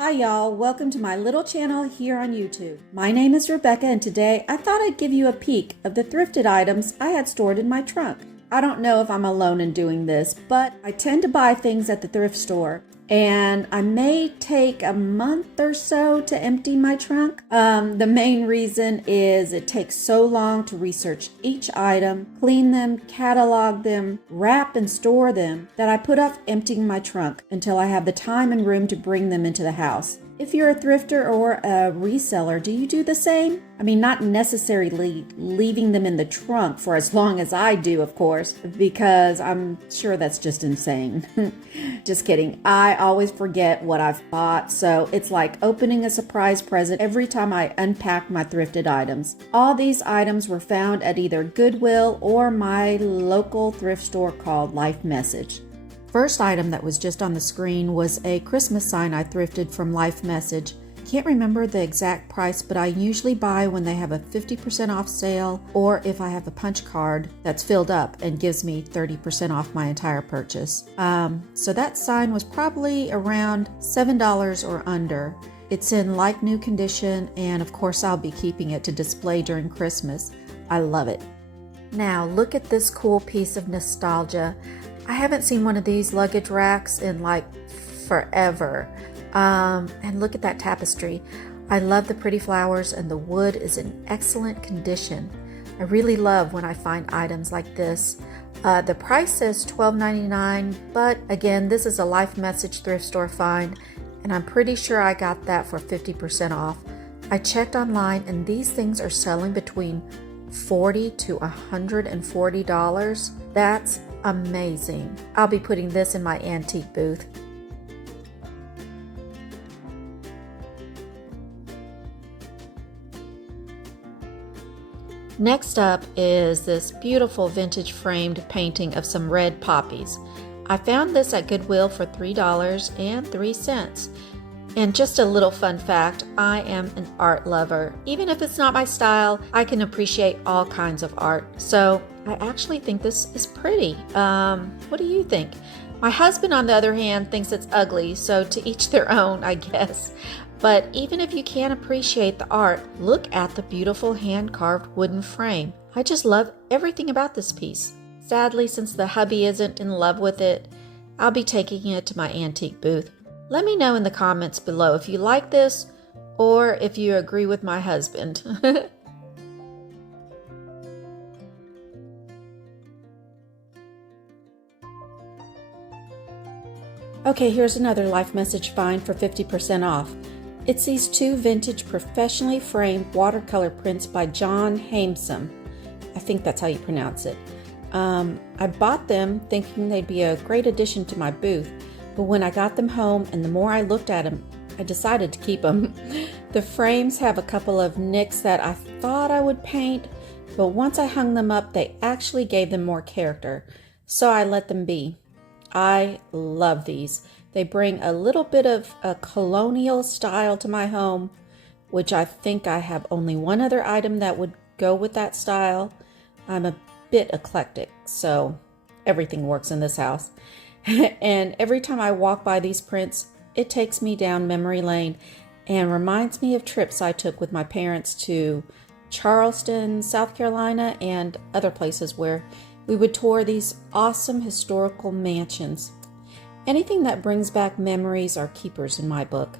Hi y'all, welcome to my little channel here on YouTube. My name is Rebecca and today I thought I'd give you a peek of the thrifted items I had stored in my trunk. I don't know if I'm alone in doing this, but I tend to buy things at the thrift store and I may take a month or so to empty my trunk. The main reason is it takes so long to research each item, clean them, catalog them, wrap and store them that I put off emptying my trunk until I have the time and room to bring them into the house. If you're a thrifter or a reseller, do you do the same? I mean, not necessarily leaving them in the trunk for as long as I do, of course, because I'm sure that's just insane. Just kidding. I always forget what I've bought, so it's like opening a surprise present every time I unpack my thrifted items. All these items were found at either Goodwill or my local thrift store called Life Message. First item that was just on the screen was a Christmas sign I thrifted from Life Message. Can't remember the exact price, but I usually buy when they have a 50% off sale or if I have a punch card that's filled up and gives me 30% off my entire purchase. So that sign was probably around $7 or under. It's in like new condition, and of course I'll be keeping it to display during Christmas. I love it. Now look at this cool piece of nostalgia. I haven't seen one of these luggage racks in like forever. And look at that tapestry. I love the pretty flowers and the wood is in excellent condition. I really love when I find items like this. The price says $12.99, but again, this is a Life Message thrift store find, and I'm pretty sure I got that for 50% off. I checked online and these things are selling between $40 to $140. That's amazing. I'll be putting this in my antique booth. Next up is this beautiful vintage framed painting of some red poppies. I found this at Goodwill for $3.03. And just a little fun fact, I am an art lover. Even if it's not my style, I can appreciate all kinds of art. So I actually think this is pretty. What do you think? My husband, on the other hand, thinks it's ugly, so to each their own, I guess. But even if you can't appreciate the art, look at the beautiful hand-carved wooden frame. I just love everything about this piece. Sadly, since the hubby isn't in love with it, I'll be taking it to my antique booth. Let me know in the comments below if you like this or if you agree with my husband. Okay, here's another Life Message find for 50% off. It's these two vintage professionally framed watercolor prints by John Hamesom. I think that's how you pronounce it. I bought them thinking they'd be a great addition to my booth, but when I got them home and the more I looked at them, I decided to keep them. The frames have a couple of nicks that I thought I would paint, but once I hung them up, they actually gave them more character, so I let them be. I love these. They bring a little bit of a colonial style to my home, which I think I have only one other item that would go with that style. I'm a bit eclectic, so everything works in this house. And every time I walk by these prints, it takes me down memory lane and reminds me of trips I took with my parents to Charleston, South Carolina, and other places where we would tour these awesome historical mansions. Anything that brings back memories are keepers in my book.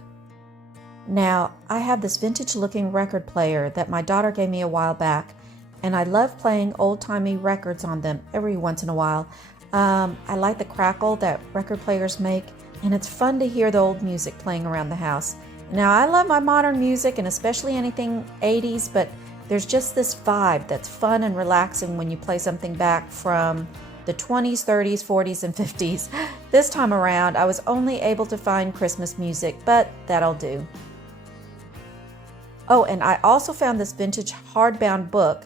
Now, I have this vintage looking record player that my daughter gave me a while back, and I love playing old-timey records on them every once in a while. I like the crackle that record players make, and it's fun to hear the old music playing around the house. Now, I love my modern music and especially anything 80s, but there's just this vibe that's fun and relaxing when you play something back from the 20s, 30s, 40s, and 50s. This time around, I was only able to find Christmas music, but that'll do. Oh, and I also found this vintage hardbound book.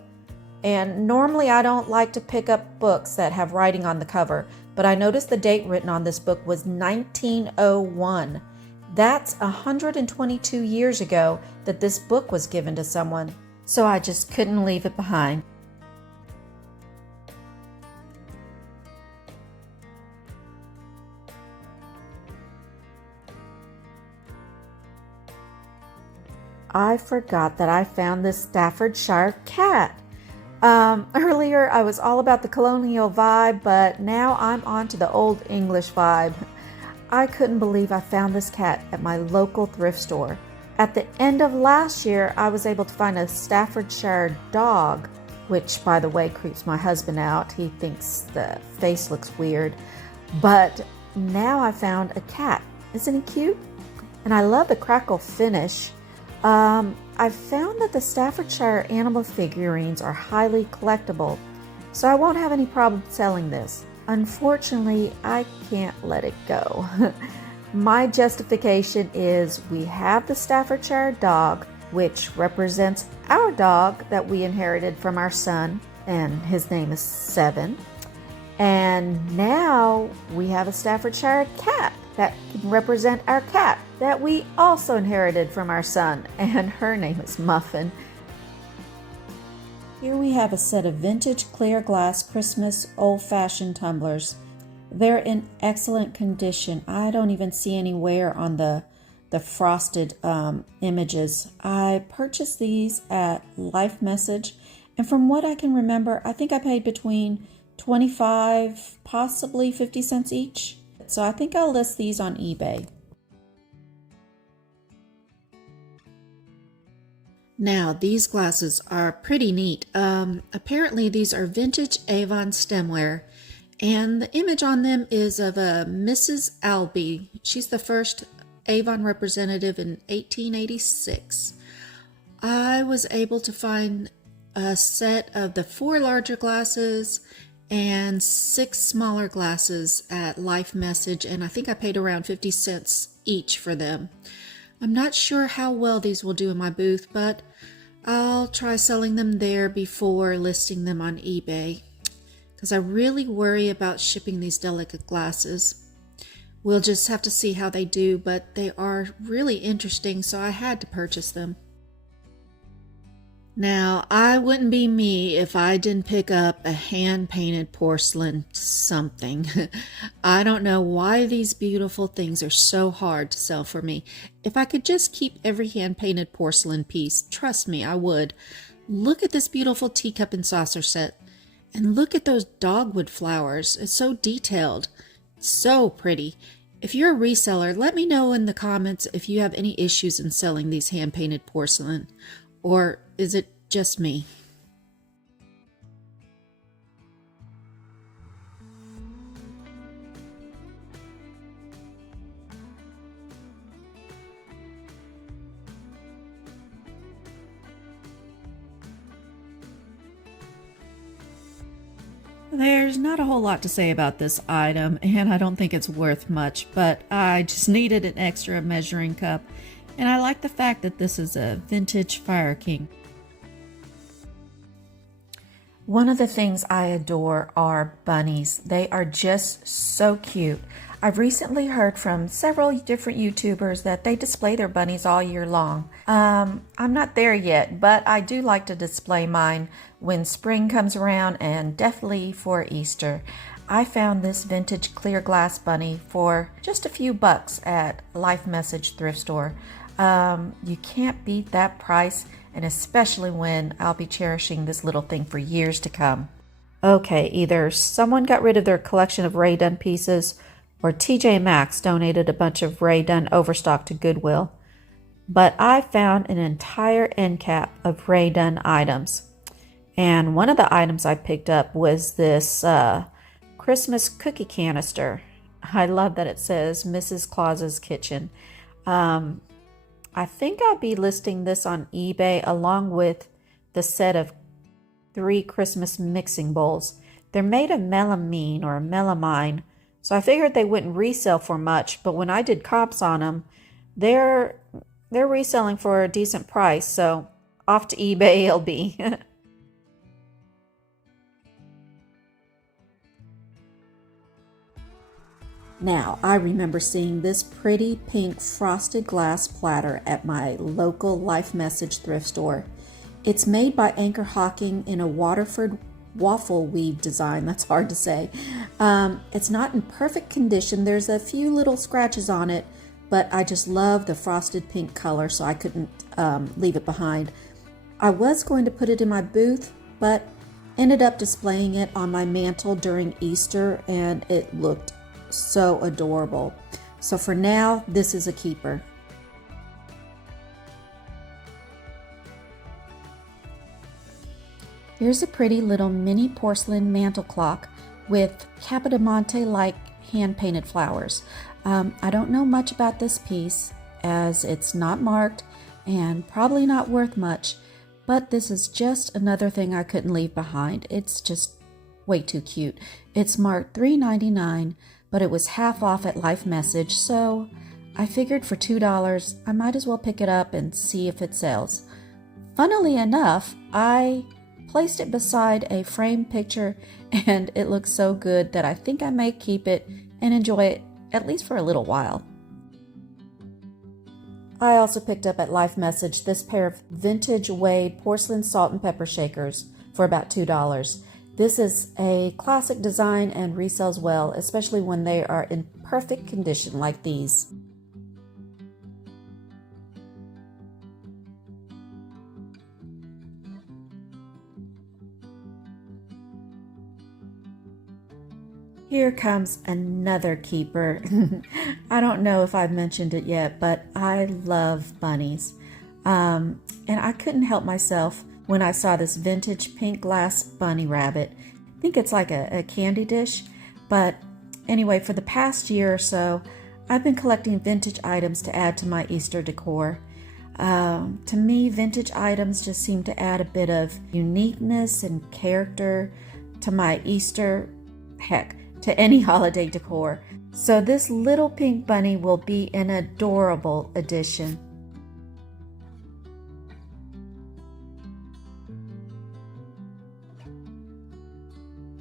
And normally I don't like to pick up books that have writing on the cover, but I noticed the date written on this book was 1901. That's 122 years ago that this book was given to someone, so I just couldn't leave it behind. I forgot that I found this Staffordshire cat. Earlier I was all about the colonial vibe, but now I'm on to the old English vibe. I couldn't believe I found this cat at my local thrift store. At the end of last year, I was able to find a Staffordshire dog, which, by the way, creeps my husband out. He thinks the face looks weird. But now I found a cat. Isn't he cute? And I love the crackle finish. I found that the Staffordshire animal figurines are highly collectible, so I won't have any problem selling this. Unfortunately, I can't let it go. My justification is we have the Staffordshire dog, which represents our dog that we inherited from our son, and his name is Seven. And now we have a Staffordshire cat that can represent our cat that we also inherited from our son, and her name is Muffin. Here we have a set of vintage clear glass Christmas old-fashioned tumblers. They're in excellent condition. I don't even see any wear on the frosted images. I purchased these at Life Message, and from what I can remember, I think I paid between 25, possibly 50 cents each. So I think I'll list these on eBay. Now, these glasses are pretty neat. Apparently, these are vintage Avon stemware, and the image on them is of a Mrs. Albee. She's the first Avon representative in 1886. I was able to find a set of the 4 larger glasses and 6 smaller glasses at Life Message, and I think I paid around 50 cents each for them. I'm not sure how well these will do in my booth, but I'll try selling them there before listing them on eBay, because I really worry about shipping these delicate glasses. We'll just have to see how they do, but they are really interesting, so I had to purchase them. Now, I wouldn't be me if I didn't pick up a hand-painted porcelain something. I don't know why these beautiful things are so hard to sell for me. If I could just keep every hand-painted porcelain piece, trust me, I would. Look at this beautiful teacup and saucer set. And look at those dogwood flowers. It's so detailed. It's so pretty. If you're a reseller, let me know in the comments if you have any issues in selling these hand-painted porcelain. Or is it just me? There's not a whole lot to say about this item, and I don't think it's worth much, but I just needed an extra measuring cup, and I like the fact that this is a vintage Fire King. One of the things I adore are bunnies. They are just so cute. I've recently heard from several different YouTubers that they display their bunnies all year long. I'm not there yet, but I do like to display mine when spring comes around, and definitely for Easter. I found this vintage clear glass bunny for just a few bucks at Life Message thrift store. You can't beat that price, and especially when I'll be cherishing this little thing for years to come. Okay, either someone got rid of their collection of Ray Dunn pieces, or TJ Maxx donated a bunch of Ray Dunn overstock to Goodwill. But I found an entire end cap of Ray Dunn items. And one of the items I picked up was this Christmas cookie canister. I love that it says Mrs. Claus's Kitchen. I think I'll be listing this on eBay along with the set of 3 Christmas mixing bowls. They're made of melamine or melamine, so I figured they wouldn't resell for much, but when I did comps on them, they're reselling for a decent price, so off to eBay it'll be. Now, I remember seeing this pretty pink frosted glass platter at my local Life Message thrift store. It's made by Anchor Hawking in a Waterford waffle weave design. That's hard to say. It's not in perfect condition. There's a few little scratches on it, but I just love the frosted pink color, so I couldn't leave it behind. I was going to put it in my booth, but ended up displaying it on my mantle during Easter, and it looked so adorable. So for now, this is a keeper. Here's a pretty little mini porcelain mantle clock with Capodimonte-like hand-painted flowers. I don't know much about this piece as it's not marked and probably not worth much, but this is just another thing I couldn't leave behind. It's just way too cute. It's marked $3.99, but it was half off at Life Message, so I figured for $2 I might as well pick it up and see if it sells. Funnily enough, I placed it beside a framed picture and it looks so good that I think I may keep it and enjoy it at least for a little while. I also picked up at Life Message this pair of vintage Wade porcelain salt and pepper shakers for about $2. This is a classic design and resells well, especially when they are in perfect condition like these. Here comes another keeper. I don't know if I've mentioned it yet, but I love bunnies. And I couldn't help myself when I saw this vintage pink glass bunny rabbit. I think it's like a candy dish. But anyway, for the past year or so, I've been collecting vintage items to add to my Easter decor. To me, vintage items just seem to add a bit of uniqueness and character to my Easter, heck, to any holiday decor. So this little pink bunny will be an adorable addition.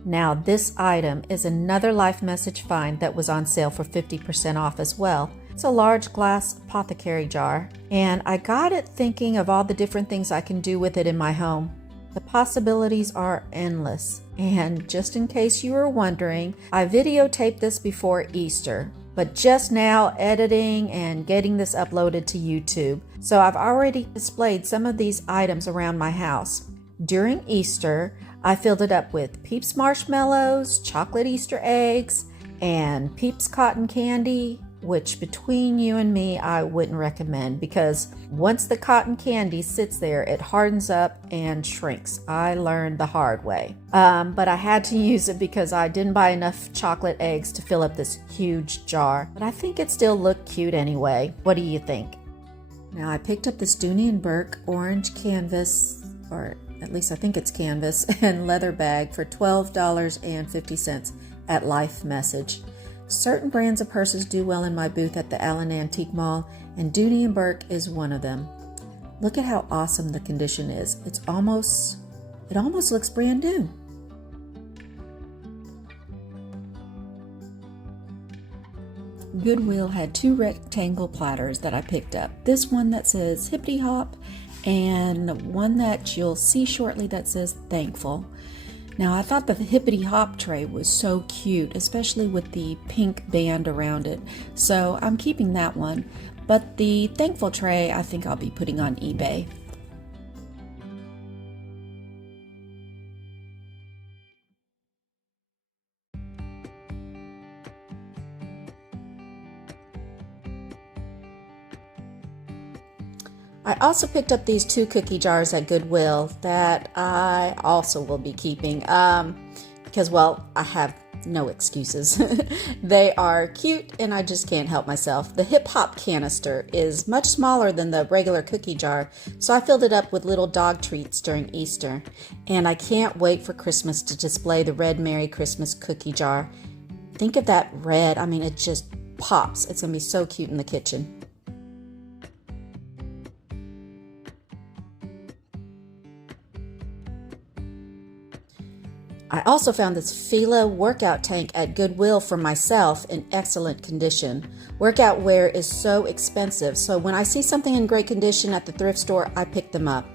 Now this item is another Life Message find that was on sale for 50% off as well. It's a large glass apothecary jar, and I got it thinking of all the different things I can do with it in my home. The possibilities are endless. And just in case you were wondering, I videotaped this before Easter, but just now editing and getting this uploaded to YouTube. So I've already displayed some of these items around my house. During Easter, I filled it up with Peeps marshmallows, chocolate Easter eggs, and Peeps cotton candy, which between you and me, I wouldn't recommend because once the cotton candy sits there, it hardens up and shrinks. I learned the hard way. But I had to use it because I didn't buy enough chocolate eggs to fill up this huge jar. But I think it still looked cute anyway. What do you think? Now I picked up this Dooney & Bourke orange canvas, or at least I think it's canvas, and leather bag for $12.50 at Life Message. Certain brands of purses do well in my booth at the Allen Antique Mall, and Dooney & Bourke is one of them. Look at how awesome the condition is. It almost looks brand new. Goodwill had two rectangle platters that I picked up. This one that says Hippity Hop, and one that you'll see shortly that says Thankful. Now I thought the Hippity Hop tray was so cute, especially with the pink band around it, so I'm keeping that one. But the Thankful tray I think I'll be putting on eBay. I also picked up these two cookie jars at Goodwill that I also will be keeping because, well, I have no excuses. They are cute and I just can't help myself. The Hip Hop canister is much smaller than the regular cookie jar, so I filled it up with little dog treats during Easter. And I can't wait for Christmas to display the Red Merry Christmas cookie jar. Think of that red. I mean, it just pops. It's going to be so cute in the kitchen. I also found this Fila workout tank at Goodwill for myself in excellent condition. Workout wear is so expensive, so when I see something in great condition at the thrift store, I pick them up.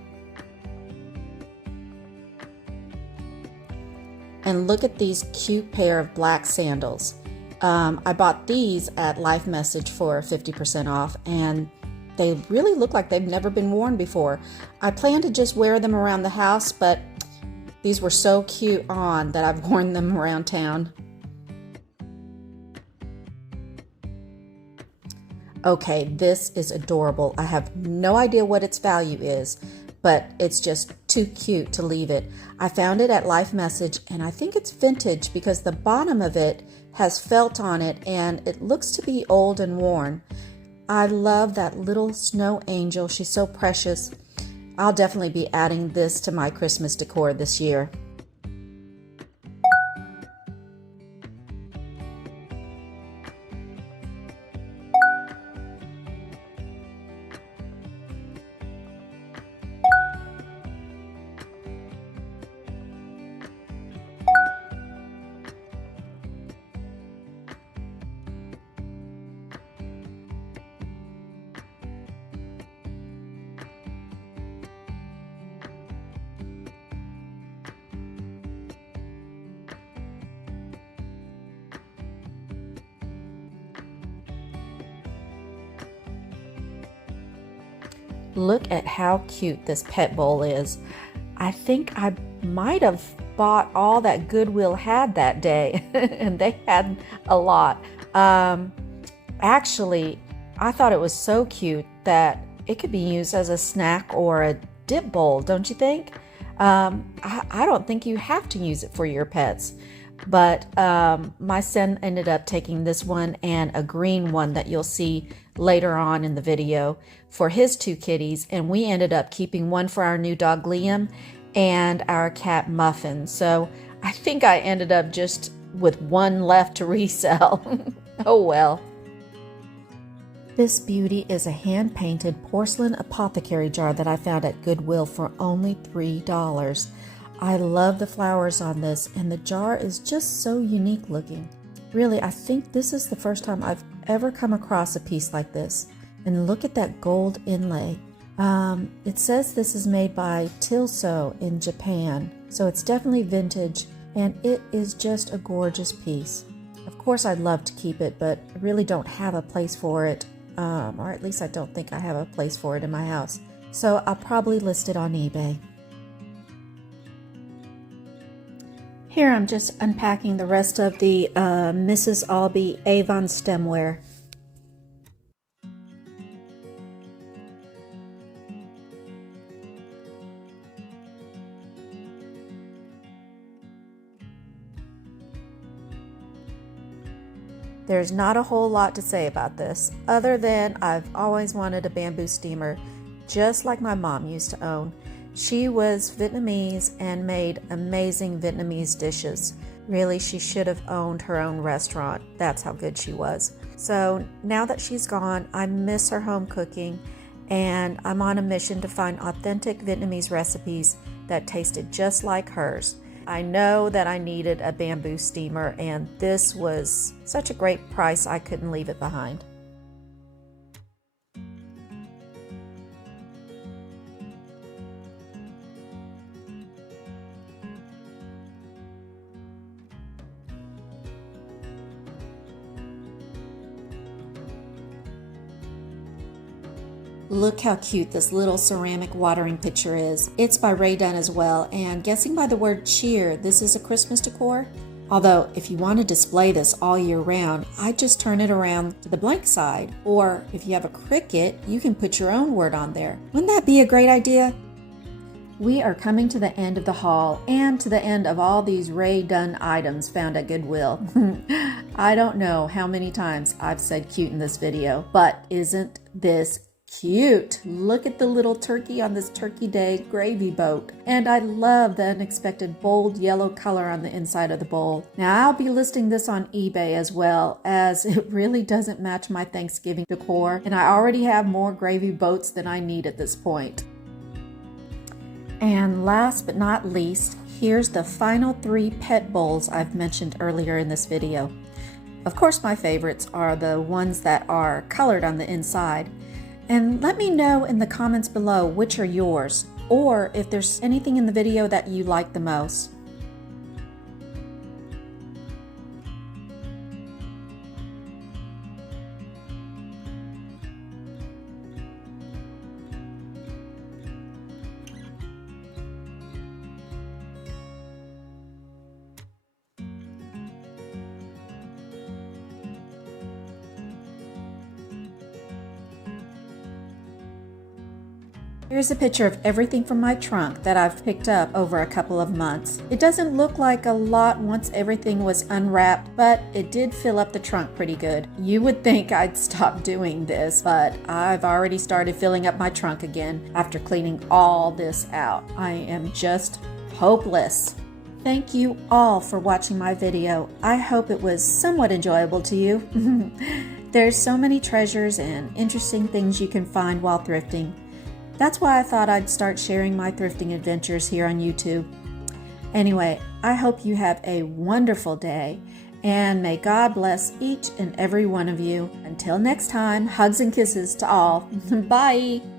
And look at these cute pair of black sandals. I bought these at Life Message for 50% off, and they really look like they've never been worn before. I plan to just wear them around the house, but these were so cute on that I've worn them around town. Okay, this is adorable. I have no idea what its value is, but it's just too cute to leave it. I found it at Life Message, and I think it's vintage because the bottom of it has felt on it and it looks to be old and worn. I love that little snow angel. She's so precious. I'll definitely be adding this to my Christmas decor this year. Look at how cute this pet bowl is. I think I might have bought all that Goodwill had that day, and they had a lot. Actually, I thought it was so cute that it could be used as a snack or a dip bowl, don't you think? I don't think you have to use it for your pets. But my son ended up taking this one and a green one that you'll see later on in the video for his two kitties, and we ended up keeping one for our new dog Liam and our cat Muffin. So I think I ended up just with one left to resell. Oh well. This beauty is a hand-painted porcelain apothecary jar that I found at Goodwill for only $3. I love the flowers on this, and the jar is just so unique looking. Really, I think this is the first time I've ever come across a piece like this. And look at that gold inlay. It says this is made by Tilso in Japan, so it's definitely vintage, and it is just a gorgeous piece. Of course, I'd love to keep it, but I really don't have a place for it, or at least I don't think I have a place for it in my house. So I'll probably list it on eBay. Here I'm just unpacking the rest of the Mrs. Albee Avon stemware. There's not a whole lot to say about this, other than I've always wanted a bamboo steamer, just like my mom used to own. She was Vietnamese and made amazing Vietnamese dishes. Really, she should have owned her own restaurant. That's how good she was. So now that she's gone, I miss her home cooking, and I'm on a mission to find authentic Vietnamese recipes that tasted just like hers. I know that I needed a bamboo steamer, and this was such a great price I couldn't leave it behind. Look how cute this little ceramic watering pitcher is. It's by Ray Dunn as well, and guessing by the word cheer, this is a Christmas decor. Although, if you want to display this all year round, I'd just turn it around to the blank side. Or, if you have a Cricut, you can put your own word on there. Wouldn't that be a great idea? We are coming to the end of the haul and to the end of all these Ray Dunn items found at Goodwill. I don't know how many times I've said cute in this video, but isn't this cute? Look at the little turkey on this Turkey Day gravy boat. And I love the unexpected bold yellow color on the inside of the bowl. Now I'll be listing this on eBay as well, as it really doesn't match my Thanksgiving decor, and I already have more gravy boats than I need at this point. And last but not least, here's the final 3 pet bowls I've mentioned earlier in this video. Of course, my favorites are the ones that are colored on the inside. And let me know in the comments below which are yours, or if there's anything in the video that you like the most. Here's a picture of everything from my trunk that I've picked up over a couple of months. It doesn't look like a lot once everything was unwrapped, but it did fill up the trunk pretty good. You would think I'd stop doing this, but I've already started filling up my trunk again after cleaning all this out. I am just hopeless. Thank you all for watching my video. I hope it was somewhat enjoyable to you. There's so many treasures and interesting things you can find while thrifting. That's why I thought I'd start sharing my thrifting adventures here on YouTube. Anyway, I hope you have a wonderful day, and may God bless each and every one of you. Until next time, hugs and kisses to all. Bye!